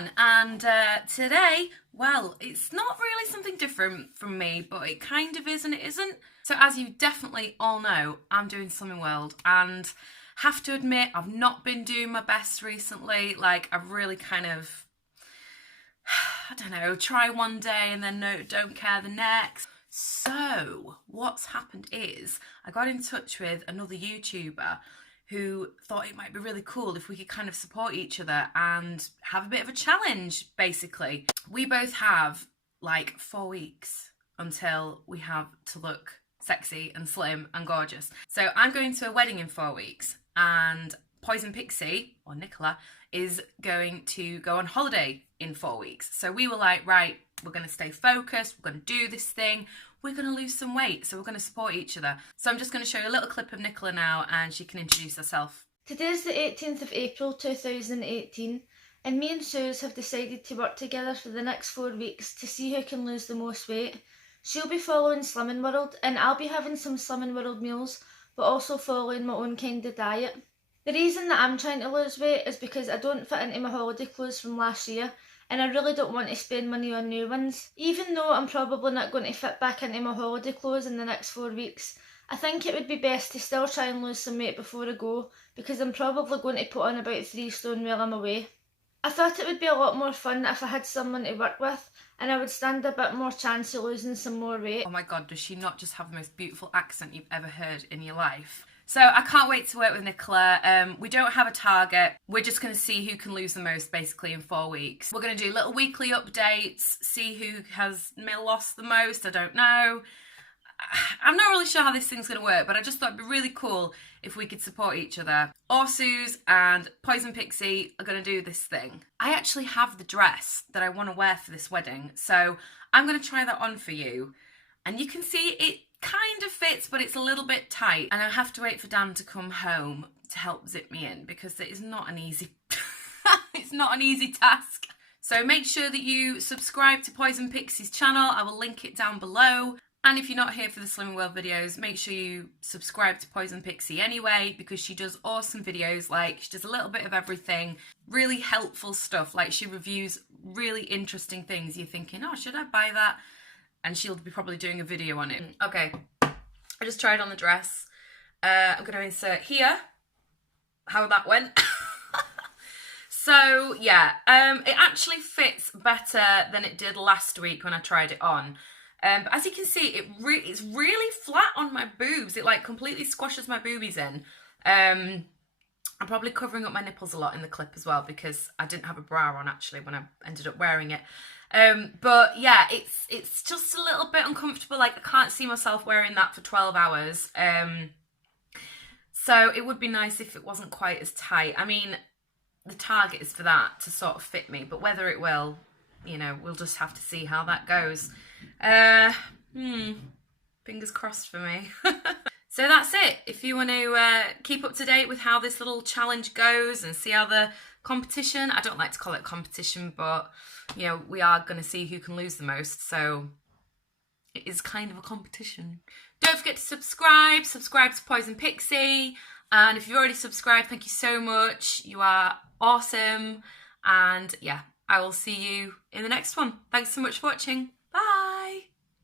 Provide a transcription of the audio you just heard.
everyone, and today, well, it's not really something different from me, but it kind of is and it isn't. So as you definitely all know, I'm doing Slimming World, and have to admit I've not been doing my best recently. Like, I've really kind of, I don't know, try one day and then no, don't care the next. So what's happened is I got in touch with another YouTuber who thought it might be really cool if we could kind of support each other and have a bit of a challenge, basically. We both have like 4 weeks until we have to look sexy and slim and gorgeous. So I'm going to a wedding in 4 weeks, and Poison Pixie, or Nicola, is going to go on holiday in 4 weeks. So we were like, right, we're going to stay focused, we're going to do this thing, we're going to lose some weight, so we're going to support each other. So I'm just going to show you a little clip of Nicola now, and she can introduce herself. Today's the 18th of April 2018, and me and Suze have decided to work together for the next 4 weeks to see who can lose the most weight. She'll be following Slimming World, and I'll be having some Slimming World meals, but also following my own kind of diet. The reason that I'm trying to lose weight is because I don't fit into my holiday clothes from last year, and I really don't want to spend money on new ones. Even though I'm probably not going to fit back into my holiday clothes in the next 4 weeks, I think it would be best to still try and lose some weight before I go, because I'm probably going to put on about 3 stone while I'm away. I thought it would be a lot more fun if I had someone to work with, and I would stand a bit more chance of losing some more weight. Oh my god, does she not just have the most beautiful accent you've ever heard in your life? So I can't wait to work with Nicola. We don't have a target. We're just going to see who can lose the most, basically, in 4 weeks. We're going to do little weekly updates, see who may have lost the most. I don't know. I'm not really sure how this thing's going to work, but I just thought it'd be really cool if we could support each other. Suze and Poison Pixie are going to do this thing. I actually have the dress that I want to wear for this wedding, so I'm going to try that on for you. And you can see it kind of fits, but it's a little bit tight, and I have to wait for Dan to come home to help zip me in, because it is not an easy it's not an easy task. So make sure that you subscribe to Poison Pixie's channel. I will link it down below. And if you're not here for the Slimming World videos, make sure you subscribe to Poison Pixie anyway, because she does awesome videos. Like, she does a little bit of everything, really helpful stuff. Like, she reviews really interesting things. You're thinking, oh, should I buy that? And she'll be probably doing a video on it. Okay, I just tried on the dress. I'm going to insert here how that went. So yeah, it actually fits better than it did last week when I tried it on. But as you can see, it's really flat on my boobs. It like completely squashes my boobies in. I'm probably covering up my nipples a lot in the clip as well, because I didn't have a bra on actually when I ended up wearing it. But yeah, it's just a little bit uncomfortable. Like, I can't see myself wearing that for 12 hours. So it would be nice if it wasn't quite as tight. I mean, the target is for that to sort of fit me, but whether it will, you know, we'll just have to see how that goes. Fingers crossed for me. So that's it. If you want to keep up to date with how this little challenge goes and see how the competition, I don't like to call it competition, but, you know, we are going to see who can lose the most, so it is kind of a competition. Don't forget to subscribe to Poison Pixie, and if you've already subscribed, thank you so much. You are awesome, and yeah, I will see you in the next one. Thanks so much for watching.